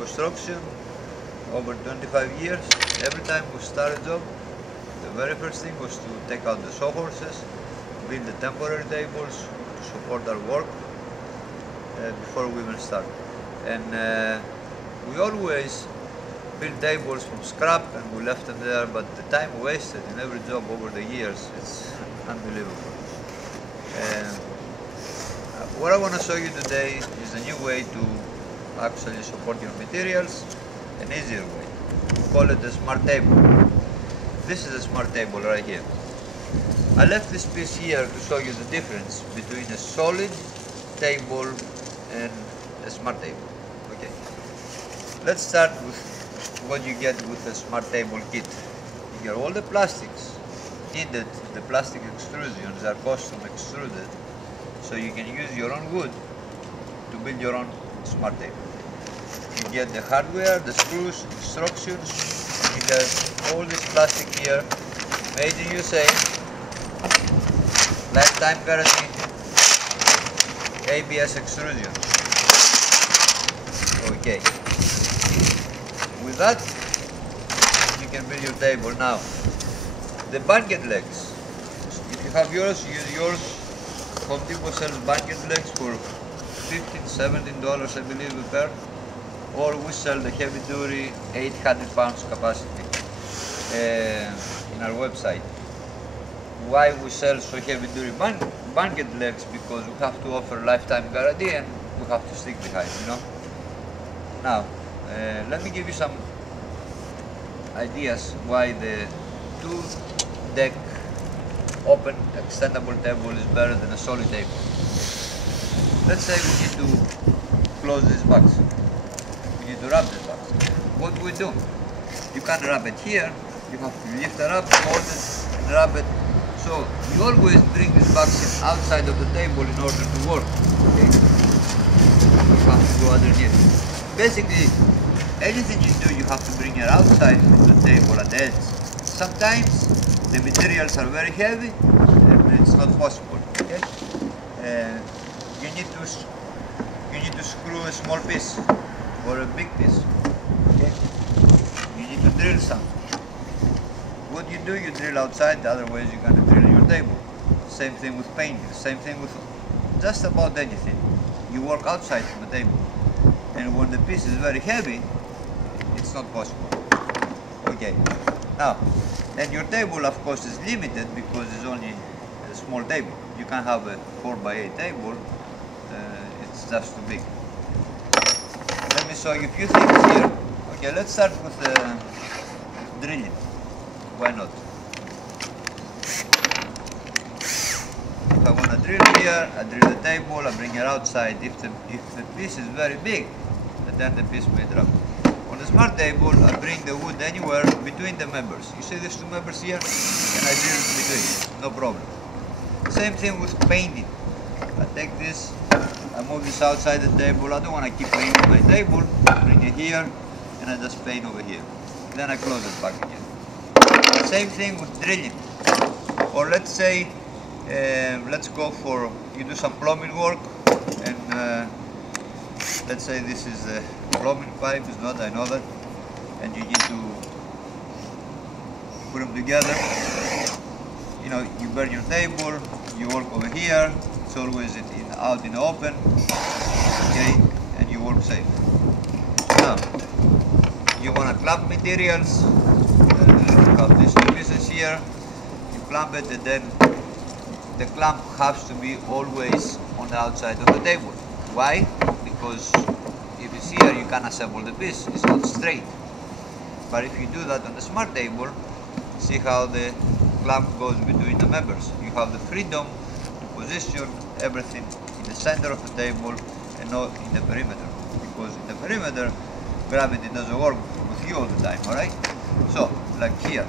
construction over 25 years. Every time we start a job, the very first thing was to take out the sawhorses, build the temporary tables to support our work before we even start. And we always build tables from scrap and we left them there, but the time wasted in every job over the years, it's unbelievable. What I want to show you today is a new way to actually support your materials, an easier way. We call it a smart table. This is a smart table right here. I left this piece here to show you the difference between a solid table and a smart table. Okay. Let's start with what you get with a smart table kit. You get all the plastics needed, the plastic extrusions are custom extruded, so you can use your own wood to build your own smart table. You get the hardware, the screws, instructions, you have all this plastic here, made in USA, lifetime guarantee, ABS extrusion. Okay. With that, you can build your table. Now, the banquet legs. If you have yours, use yours. Home Depot sells banquet legs for $15, $17, I believe, a pair. Or we sell the heavy duty 800 pounds capacity in our website. Why we sell so heavy duty banquet legs? Because we have to offer lifetime guarantee and we have to stick behind, you know. Now, let me give you some ideas why the two-deck open extendable table is better than a solid table. Let's say we need to close this box. We need to wrap this box. What do we do? You can't wrap it here. You have to lift it up, hold it, and wrap it. So you always bring this box in outside of the table in order to work. Okay? You have to go underneath. Basically, anything you do, you have to bring it outside from the table at the edge. Sometimes the materials are very heavy and it's not possible. Okay? You need to screw a small piece or a big piece. Okay? You need to drill something. What you do, you drill outside, the other ways you're going to drill your table. Same thing with painting, same thing with just about anything. You work outside from the table. And when the piece is very heavy, it's not possible. Okay. Now, and your table, of course, is limited because it's only a small table. You can't have a 4x8 table. It's just too big. Let me show you a few things here. Okay, let's start with drilling. Why not? If I want to drill here, I drill the table, I bring it outside. If the piece is very big, then the piece may drop. On the smart table, I bring the wood anywhere between the members. You see these two members here? And I drill between, no problem. Same thing with painting. I take this, I move this outside the table. I don't want to keep painting my table. Bring it here, and I just paint over here. Then I close it back again. Same thing with drilling. Or let's say, let's go for, you do some plumbing work, and let's say this is a plumbing pipe, it's not, I know that, and you need to put them together. You know, you burn your table, you work over here, it's always out in the open, okay, and you work safe. Now, you want to clamp materials, you have these two pieces here, you clamp it, and then the clamp has to be always on the outside of the table. Why? Because if it's here, you can assemble the piece, it's not straight. But if you do that on the smart table, see how the clamp goes between the members. You have the freedom to position everything in the center of the table and not in the perimeter. Because in the perimeter, gravity doesn't work with you all the time, alright? So, like here.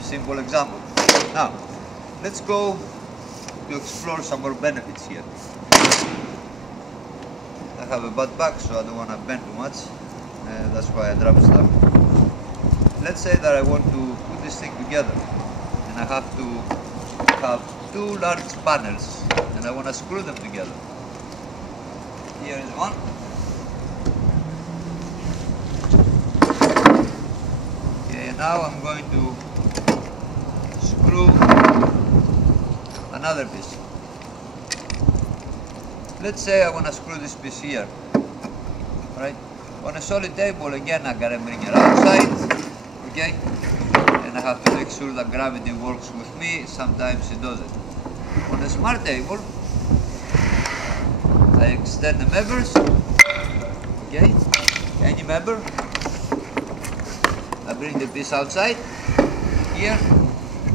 Simple example. Now, let's go to explore some more benefits here. I have a bad back, so I don't want to bend too much. That's why I drop stuff. Let's say that I want to put this thing together, and I have to have two large panels, and I want to screw them together. Here is one, Now I'm going to screw another piece. Let's say I want to screw this piece here. Right? On a solid table, again, I gotta bring it outside, okay? And I have to make sure that gravity works with me. Sometimes it doesn't. On a smart table, I extend the members, okay? Any member. I bring the piece outside here,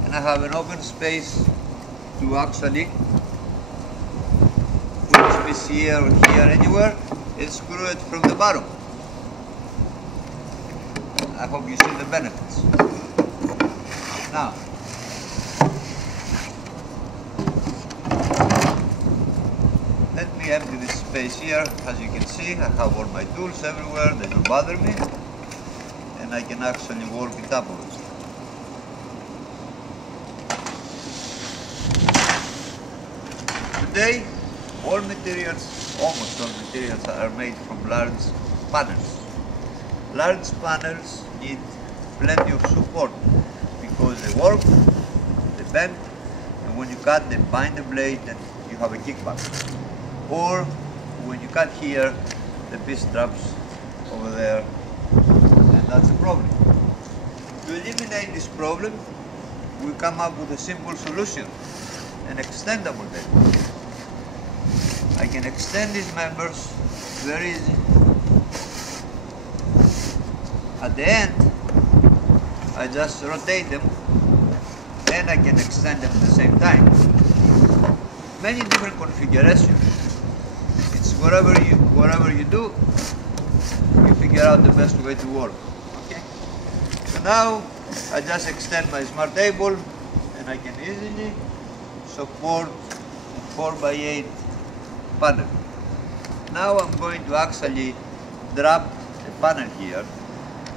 and I have an open space to actually put this piece here or here, anywhere, and screw it from the bottom. I hope you see the benefits. Now, let me empty this space here. As you can see, I have all my tools everywhere, they don't bother me, and I can actually work it upwards. Today, all materials, almost all materials, are made from large panels. Large panels need plenty of support because they warp, they bend, and when you cut, they bind the blade and you have a kickback. Or when you cut here, the piece drops over there, and that's a problem. To eliminate this problem, we come up with a simple solution, an extendable table. I can extend these members very easy. At the end, I just rotate them and I can extend them at the same time. Many different configurations. It's whatever you do, you figure out the best way to work. Okay? So now I just extend my smart table and I can easily support a 4x8 panel. Now I'm going to actually drop the panel here.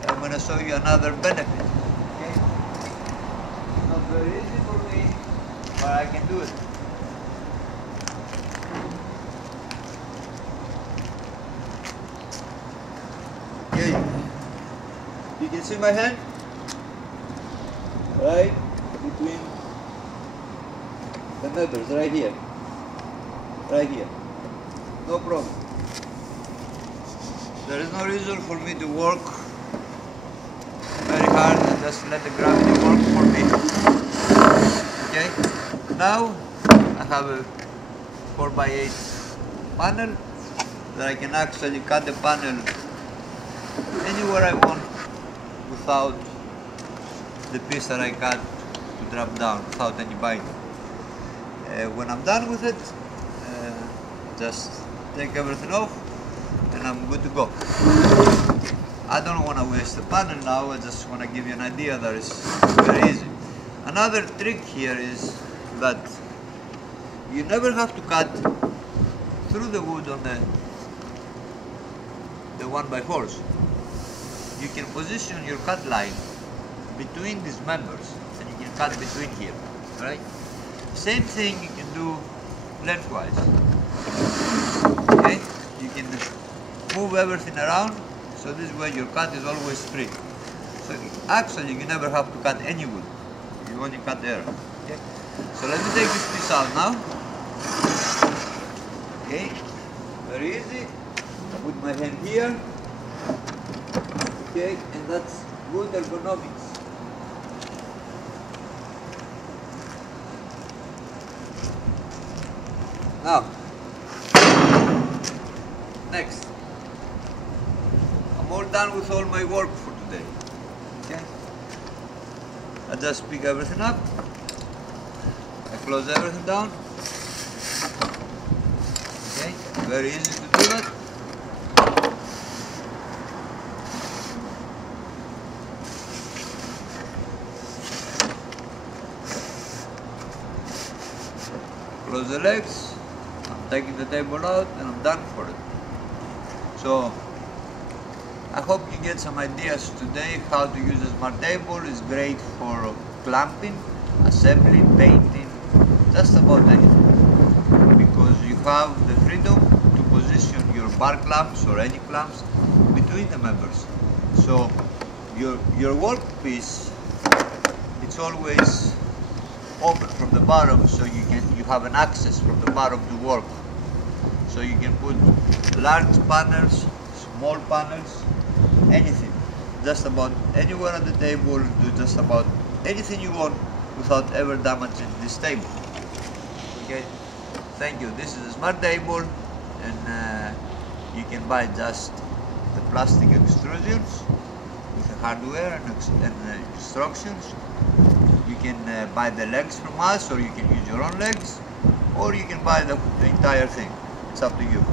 I'm going to show you another benefit. Okay? It's not very easy for me, but I can do it. Okay. You can see my hand? Right between the members, right here. Right here. No problem. There is no reason for me to work very hard and just let the gravity work for me. Okay? Now I have a 4x8 panel that I can actually cut the panel anywhere I want without the piece that I cut to drop down, without any binding. When I'm done with it, just take everything off and I'm good to go. I don't want to waste the panel now, I just want to give you an idea that it's very easy. Another trick here is that you never have to cut through the wood on the 1x4s. You can position your cut line between these members and you can cut between here, right? Same thing you can do lengthwise. Okay? You can move everything around so this way your cut is always straight. So actually you never have to cut any wood. You only cut there. Okay? So let me take this piece out now. Okay? Very easy. I put my hand here. Okay, and that's good ergonomics. Now, next, I'm all done with all my work for today. Okay, I just pick everything up, I close everything down. Okay, very easy to do that. Close the legs. I'm taking the table out and I'm done for it. So I hope you get some ideas today how to use a smart table. It's great for clamping, assembly, painting, just about anything, because you have the freedom to position your bar clamps or any clamps between the members. So your workpiece, it's always open from the bottom, so you have an access from the bottom to work. So you can put large panels, small panels, anything, just about anywhere on the table, do just about anything you want without ever damaging this table. Okay, thank you. This is a smart table, and you can buy just the plastic extrusions with the hardware and instructions. You can buy the legs from us, or you can use your own legs, or you can buy the entire thing. It's up to you.